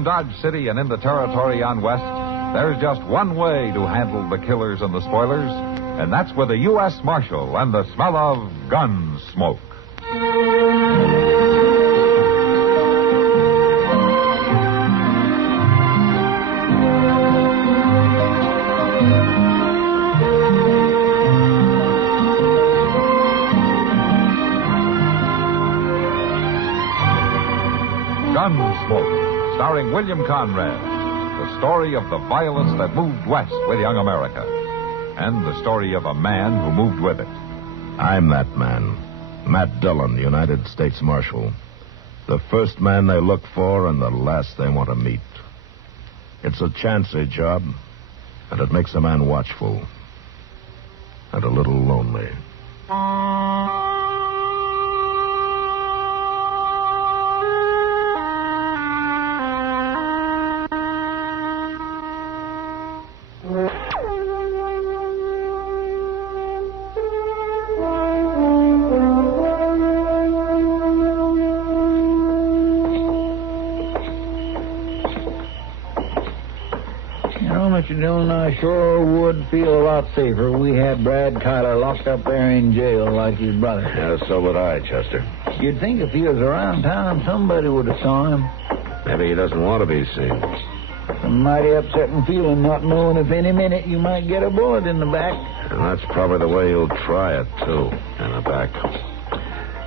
From Dodge City and in the territory on west, there's just one way to handle the killers and the spoilers, and that's with a U.S. Marshal and the smell of Gunsmoke. Gunsmoke, starring William Conrad, the story of the violence that moved west with young America, and the story of a man who moved with it. I'm that man, Matt Dillon, United States Marshal. The first man they look for and the last they want to meet. It's a chancy job, and it makes a man watchful and a little lonely. Mr. Dillon, I sure would feel a lot safer. We had Brad Kyler locked up there in jail like his brother. Yeah, so would I, Chester. You'd think if he was around town, somebody would have saw him. Maybe he doesn't want to be seen. It's a mighty upsetting feeling not knowing if any minute you might get a bullet in the back. And that's probably the way he'll try it, too, in the back.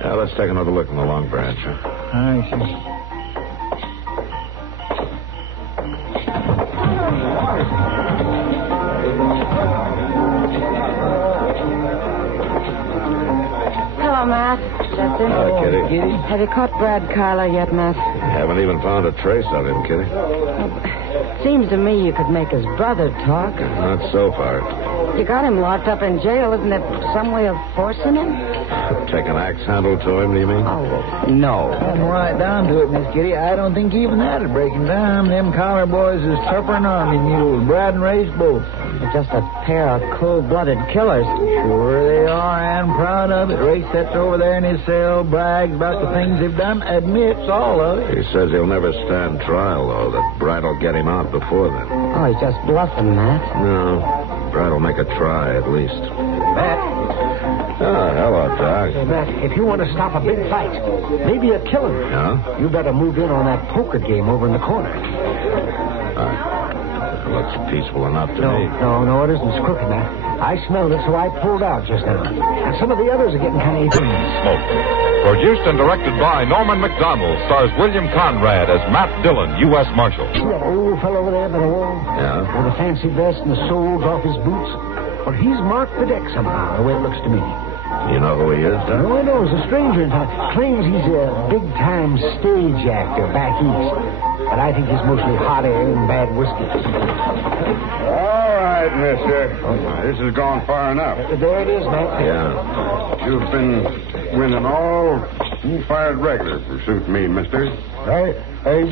Now, let's take another look in the Long Branch. I see. Hello, Matt. Chester. Hi, Kitty. Have you caught Brad Kyler yet, Matt? Haven't even found a trace of him, Kitty. Seems to me you could make his brother talk. Not so far. You got him locked up in jail. Isn't there some way of forcing him? Take an axe handle to him, do you mean? Oh, no. Come right down to it, Miss Kitty. I don't think even that'd break him down. Them collar boys is tougher than army mules. Brad and Ray's both. They're just a pair of cold-blooded killers. Sure they are, and proud of it. Ray sits over there in his cell, brags about the things they've done, admits all of it. He says he'll never stand trial, though, that Bret will get him out before then. Oh, he's just bluffing, Matt. No, Bret will make a try, at least. Matt. Oh, hello, Doc. Hey, Matt, if you want to stop a big fight, maybe a killing, Yeah? you better move in on that poker game over in the corner. It looks peaceful enough to me. No, it isn't. It's crooked, Matt. I smelled it, so I pulled out just now. And some of the others are getting kind of Gunsmoke. Produced and directed by Norman Macdonnell, stars William Conrad as Matt Dillon, U.S. Marshal. See that old fellow over there by the wall? Yeah? With the fancy vest and the soles off his boots? Well, he's marked the deck somehow, the way it looks to me. You know who he is, Doc? No, I know. He's a stranger in town. Claims he's a big-time stage actor back east. But I think he's mostly hot air and bad whiskey. All right, mister. This has gone far enough. There it is, Matt. Yeah. You've been winning all you fired regular for suit me, mister. I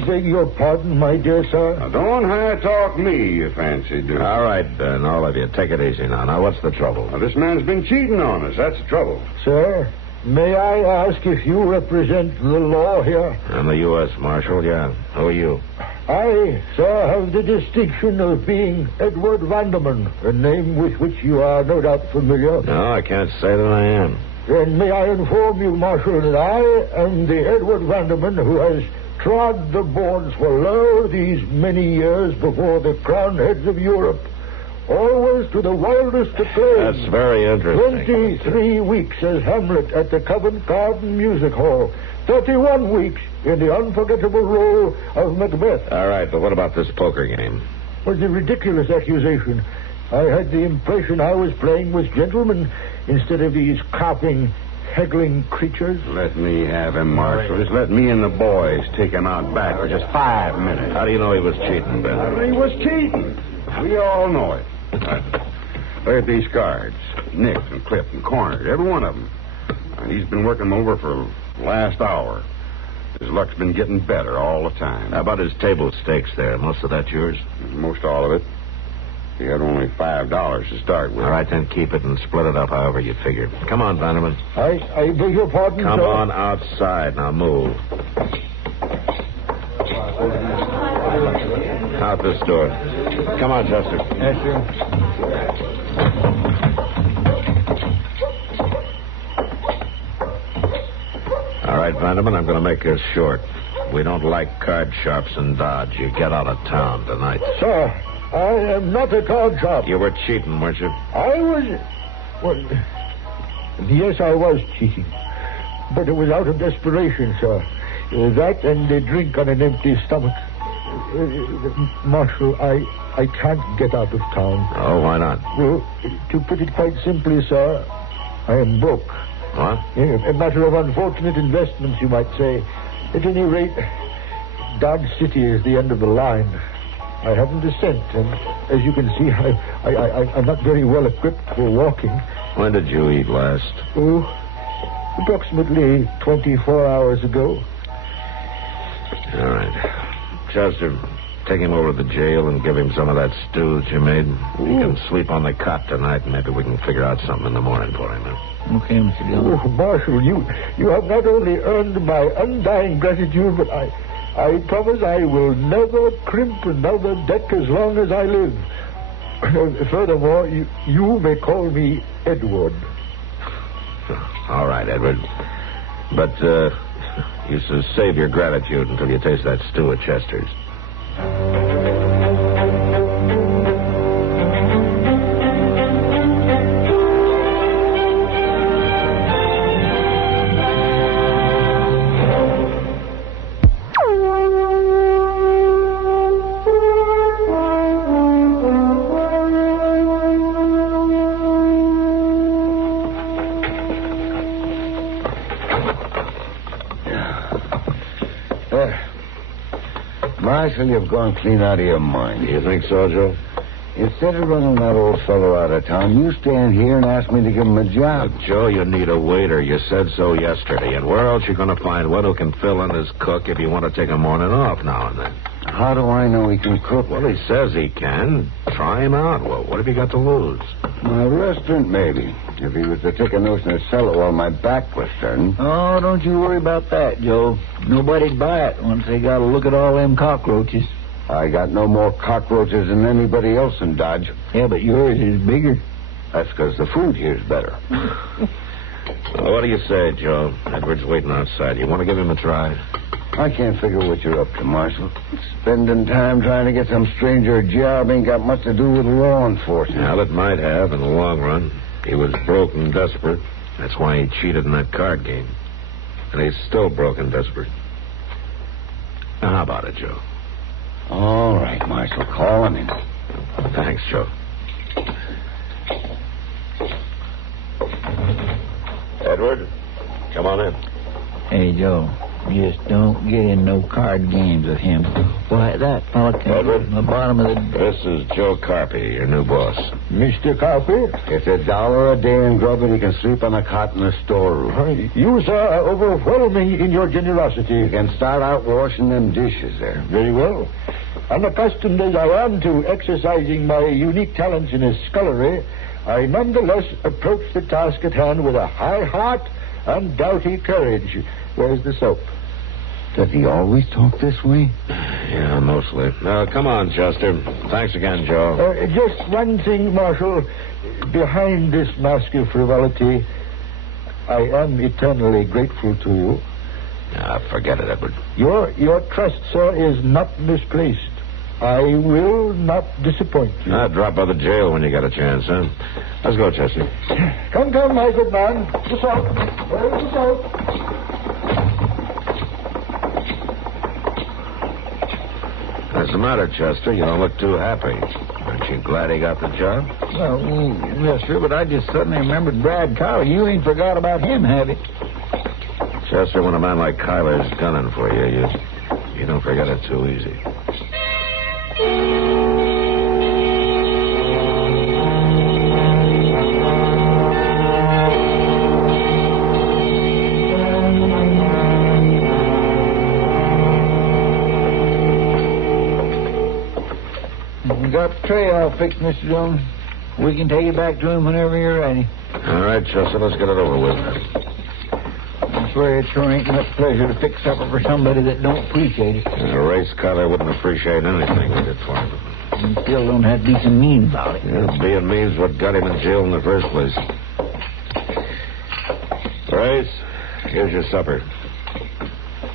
beg your pardon, my dear sir. Now, don't high-talk me, you fancy do. All right, Ben, all of you. Take it easy now. Now, what's the trouble? Now, this man's been cheating on us. That's the trouble. Sir, may I ask if you represent the law here? I'm the U.S. Marshal, yeah. Who are you? I, sir, have the distinction of being Edward Vanderman, a name with which you are no doubt familiar. No, I can't say that I am. Then may I inform you, Marshal, that I am the Edward Vanderman who has trod the boards for lo these many years before the crowned heads of Europe, always to the wildest acclaim. That's very interesting. 23 weeks as Hamlet at the Covent Garden Music Hall. 31 weeks in the unforgettable role of Macbeth. All right, but what about this poker game? Was a ridiculous accusation. I had the impression I was playing with gentlemen instead of these coughing, haggling creatures. Let me have him, Marshal. Just let me and the boys take him out back for just 5 minutes. How do you know he was cheating, Ben? He was cheating. We all know it. Look at these cards. Nicked and clipped and cornered, every one of them. And he's been working them over for the last hour. His luck's been getting better all the time. How about his table stakes there? Most of that yours? Most all of it. He had only $5 to start with. All right, then keep it and split it up however you figure. Come on, Vanderman. I beg your pardon, Come sir. on outside. Now move. Out this door. Come on, Chester. Yes, sir. All right, Vanderman, I'm going to make this short. We don't like card sharps in Dodge. You get out of town tonight. Sir, I am not a card sharp. You were cheating, weren't you? I was... Well, yes, I was cheating. But it was out of desperation, sir. That and a drink on an empty stomach. Marshal, I can't get out of town. Oh, why not? Well, to put it quite simply, sir, I am broke. What? A matter of unfortunate investments, you might say. At any rate, Dodge City is the end of the line. I haven't a cent, and as you can see, I'm not very well equipped for walking. When did you eat last? Oh, approximately 24 hours ago. All right. Chester, take him over to the jail and give him some of that stew that you made. He can sleep on the cot tonight, and maybe we can figure out something in the morning for him. Okay, Mr. Dillon. Oh, Marshal, you have not only earned my undying gratitude, but I promise I will never crimp another deck as long as I live. Furthermore, you may call me Edward. All right, Edward. But you should save your gratitude until you taste that stew at Chester's. Marshal, you've gone clean out of your mind. You think so, Joe? Instead of running that old fellow out of town, you stand here and ask me to give him a job. Look, Joe, you need a waiter. You said so yesterday. And where else you going to find one who can fill in as cook if you want to take a morning off now and then? How do I know he can cook? Well, he says he can. Try him out. Well, what have you got to lose? My restaurant, maybe. If he was to take a notion to sell it while my back was turned. Oh, don't you worry about that, Joe. Nobody'd buy it once they got a look at all them cockroaches. I got no more cockroaches than anybody else in Dodge. Yeah, but yours is bigger. That's because the food here's better. Well, what do you say, Joe? Edward's waiting outside. You want to give him a try? I can't figure what you're up to, Marshal. Spending time trying to get some stranger a job ain't got much to do with law enforcement. Well, it might have in the long run. He was broke and desperate. That's why he cheated in that card game. And he's still broke and desperate. Now, how about it, Joe? All right, Marshal. Call him in. Thanks, Joe. Edward, come on in. Hey, Joe, just don't get in no card games with him. Why, that fella came Edward? from the bottom of the... This is Joe Carpy, your new boss. Mr. Carpy? It's $1 a day in grub, and he can sleep on a cot in the storeroom. You, sir, are overwhelming in your generosity. You can start out washing them dishes there. Very well. Unaccustomed as I am to exercising my unique talents in a scullery, I nonetheless approach the task at hand with a high heart and doughty courage. Where's the soap? Does he always talk this way? Yeah, mostly. Come on, Chester. Thanks again, Joe. Just one thing, Marshal. Behind this mask of frivolity, I am eternally grateful to you. Forget it, Edward. Your trust, sir, is not misplaced. I will not disappoint you. Drop by the jail when you get a chance, huh? Let's go, Chester. Come, my good man. The soap. Where's the soap? What's the matter, Chester? You don't look too happy. Aren't you glad he got the job? Well, yes, sir, but I just suddenly remembered Brad Kyler. You ain't forgot about him, have you? Chester, when a man like Kyler's gunning for you, you don't forget it too easy. We got the tray all fixed, Mr. Jones. We can take it back to him whenever you're ready. All right, Chester, let's get it over with. swear it sure ain't much pleasure to fix supper for somebody that don't appreciate it. Race Kyler wouldn't appreciate anything we did for him. And still don't have decent mean about it. Yeah, being mean's what got him in jail in the first place. Race, here's your supper.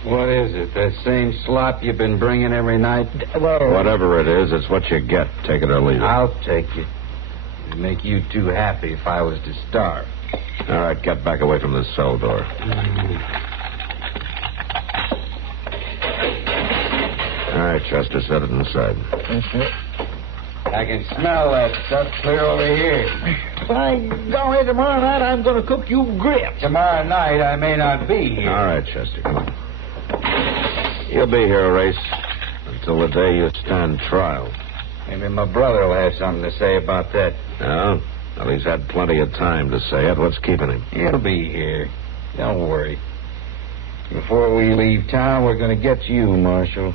What is it? That same slop you've been bringing every night? Well, Whatever it is, it's what you get. Take it or leave it. I'll take it. It'd make you too happy if I was to starve. All right, get back away from this cell door. All right, Chester, set it inside. I can smell that stuff clear over here. by golly, tomorrow night I'm going to cook you grits. Tomorrow night I may not be here. All right, Chester, come on. You'll be here, Race, until the day you stand trial. Maybe my brother will have something to say about that. No? Well, he's had plenty of time to say it. What's keeping him? He'll be here. Don't worry. Before we leave town, we're going to get you, Marshal.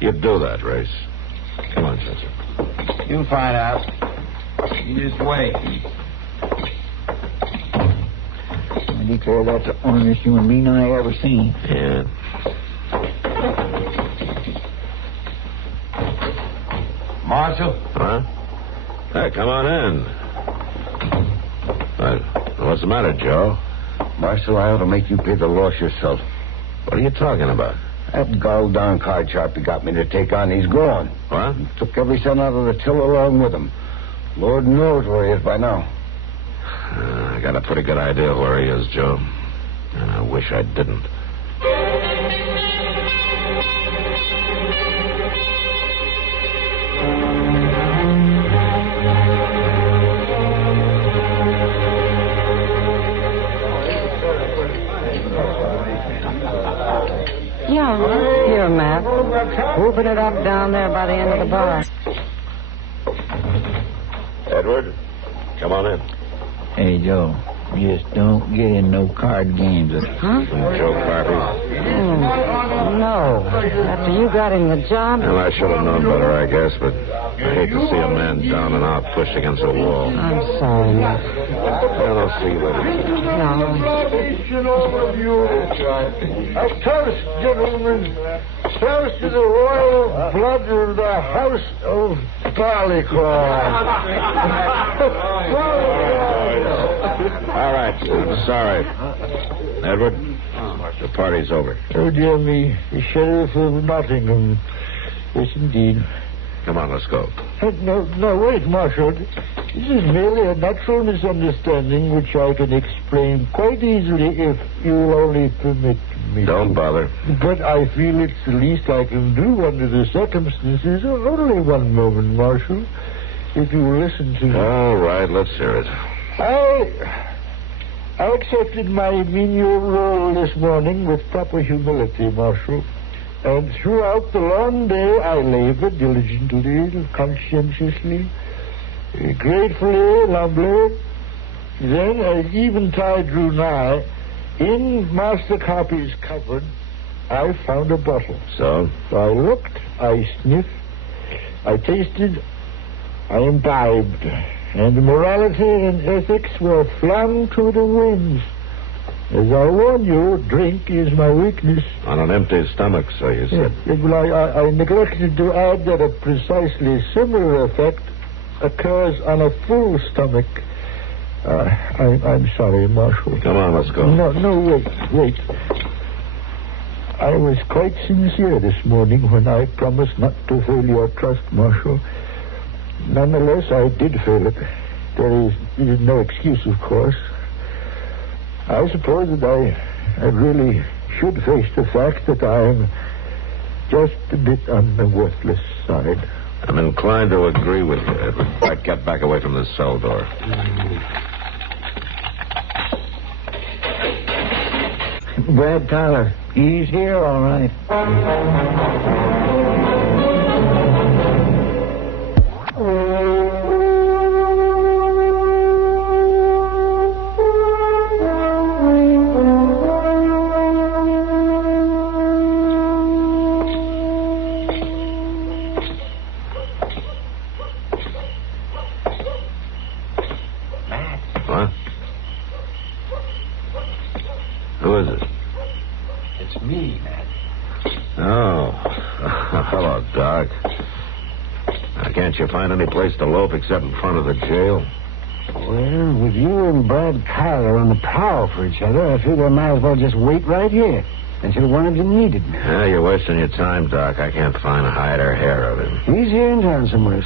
You'd do that, Race. Come on, Chester. You'll find out. You just wait. I declare that's the honest human being I ever seen. Yeah. Marshal? Huh? Hey, come on in. What's the matter, Joe? Marshal, I ought to make you pay the loss yourself. What are you talking about? That gall-darn card sharp you got me to take on, he's gone. What? He took every cent out of the till along with him. Lord knows where he is by now. I got a pretty good idea where he is, Joe. And I wish I didn't. Yeah, here, Matt. Whooping it up down there by the end of the bar. Edward, come on in. Hey, Joe, just don't get in no card games. Huh? Joe Carby. No. After you got him the job? Well, I should have known better, I guess, but I hate to see a man down and out pushed against a wall. I'm sorry, Matt. Well, I'll see you later. No. All of you. A toast, gentlemen. Toast to the royal blood of the House of Barleycorn. All right, I'm sorry. Edward, the party's over. Oh, dear me. The Sheriff of Nottingham. Yes, indeed. Come on, let's go. No, wait, Marshal. This is merely a natural misunderstanding which I can explain quite easily if you'll only permit me. Don't bother. But I feel it's the least I can do under the circumstances. Only one moment, Marshal. If you will listen to me. All right, let's hear it. I accepted my menial role this morning with proper humility, Marshal. And throughout the long day, I labored diligently, conscientiously, gratefully, humbly. Then, as eventide drew nigh, in Master Carpy's cupboard, I found a bottle. So? I looked, I sniffed, I tasted, I imbibed, and morality and ethics were flung to the winds. As I warn you, drink is my weakness. On an empty stomach, so you said. Well, I neglected to add that a precisely similar effect occurs on a full stomach. I'm sorry, Marshal. Come on, let's go. No, wait. I was quite sincere this morning when I promised not to fail your trust, Marshal. Nonetheless, I did fail it. There is no excuse, of course. I suppose that I really should face the fact that I'm just a bit on the worthless side. I'm inclined to agree with you, Edward. I'd get back away from this cell door. Brad Tyler, he's here, all right. What? Who is it? Hello, Doc. Can't you find any place to loaf except in front of the jail? Well, with you and Brad Kyler on the prowl for each other, I figure I might as well just wait right here until one of you needed me. Yeah, you're wasting your time, Doc. I can't find a hide or hair of him. He's here in town somewhere.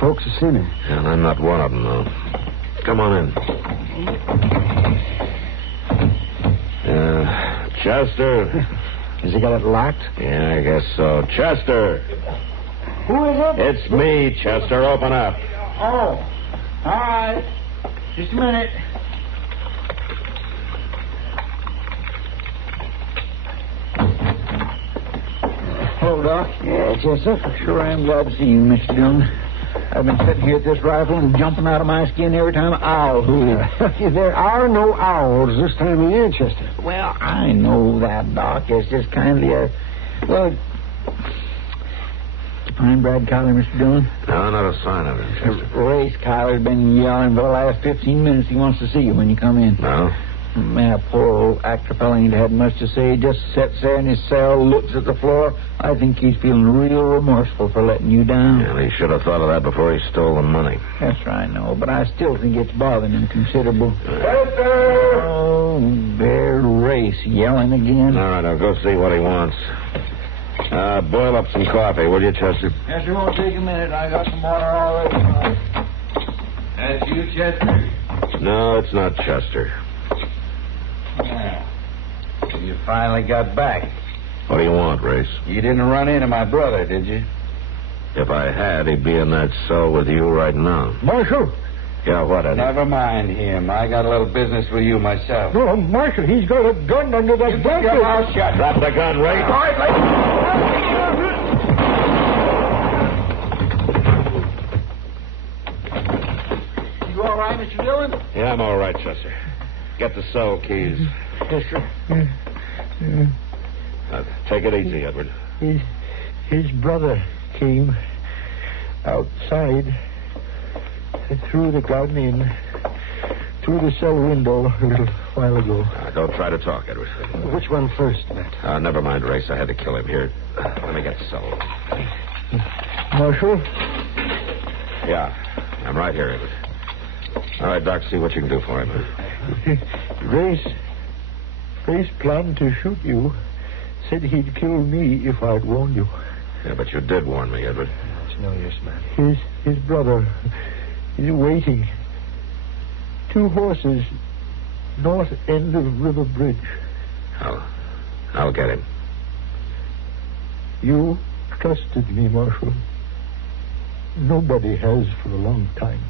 Folks have seen him. And I'm not one of them, though. Come on in. Chester. Has he got it locked? Yeah, I guess so. Chester. Who is it? It's me, Chester. Open up. Oh, all right. Just a minute. Hello, Doc. Yeah, Chester. Sure am glad to see you, Mr. Dillon. I've been sitting here at this rifle and jumping out of my skin every time an owl hooted. There are no owls this time of year, Chester. Well, I know that, Doc. It's just kindly well, did you find Brad Kyler, Mr. Dillon? No, not a sign of him, Chester. Race Kyler's been yelling for the last 15 minutes. He wants to see you when you come in. No? Man, poor old actor fella ain't had much to say. He just sits there in his cell, looks at the floor. I think he's feeling real remorseful for letting you down. Yeah, he should have thought of that before he stole the money. That's right, no, but I still think it's bothering him considerable. Chester! Oh, there, Race yelling again. All right, I'll go see what he wants. Boil up some coffee, will you, Chester? Yes, it won't take a minute. I got some water already. That's you, Chester? No, it's not Chester. Yeah. You finally got back. What do you want, Race? You didn't run into my brother, did you? If I had, he'd be in that cell with you right now. Marshal! Yeah, what, Eddie? Never mind him. I got a little business with you myself. No, Marshal, he's got a gun under that blanket. Your mouth shut. Drop the gun, Race. All right, You all right, Mr. Dillon? Yeah, I'm all right, Chester. Get the cell keys. Yes, sir. Take it easy, Edward. His brother came outside, through the garden in, through the cell window a little while ago. Don't try to talk, Edward. Which one first, Matt? Never mind, Race. I had to kill him. Here, let me get the cell. Marshal? Yeah, I'm right here, Edward. All right, Doc, see what you can do for him. Race planned to shoot you. Said he'd kill me if I'd warned you. Yeah, but you did warn me, Edward. It's no use, Matt. His brother is waiting. 2 horses, north end of River Bridge. I'll get him. You trusted me, Marshal. Nobody has for a long time.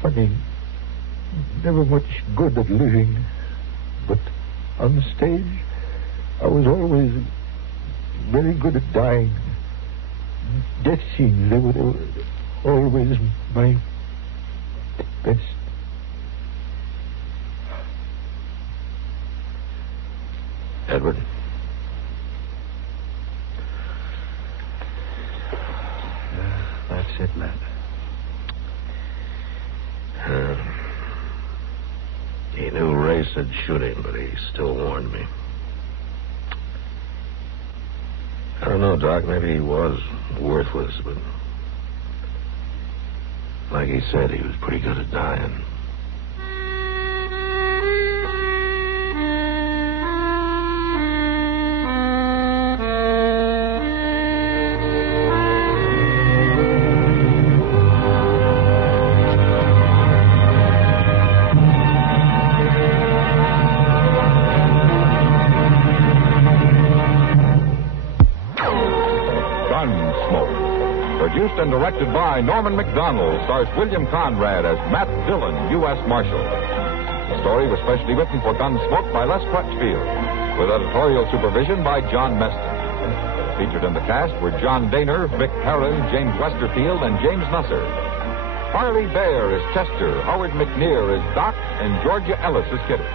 Funny, never much good at living, but on the stage, I was always very good at dying. Death scenes, they were always my best. Edward? That's it, Matt. He knew Race would shoot him, but he still warned me. I don't know, Doc. Maybe he was worthless, but like he said, he was pretty good at dying. Gunsmoke. Produced and directed by Norman Macdonnell, stars William Conrad as Matt Dillon, U.S. Marshal. The story was specially written for Gunsmoke by Les Crutchfield, with editorial supervision by John Meston. Featured in the cast were John Daner, Vic Perrin, James Westerfield, and James Nusser. Harley Bear is Chester, Howard McNear is Doc, and Georgia Ellis is Kitty.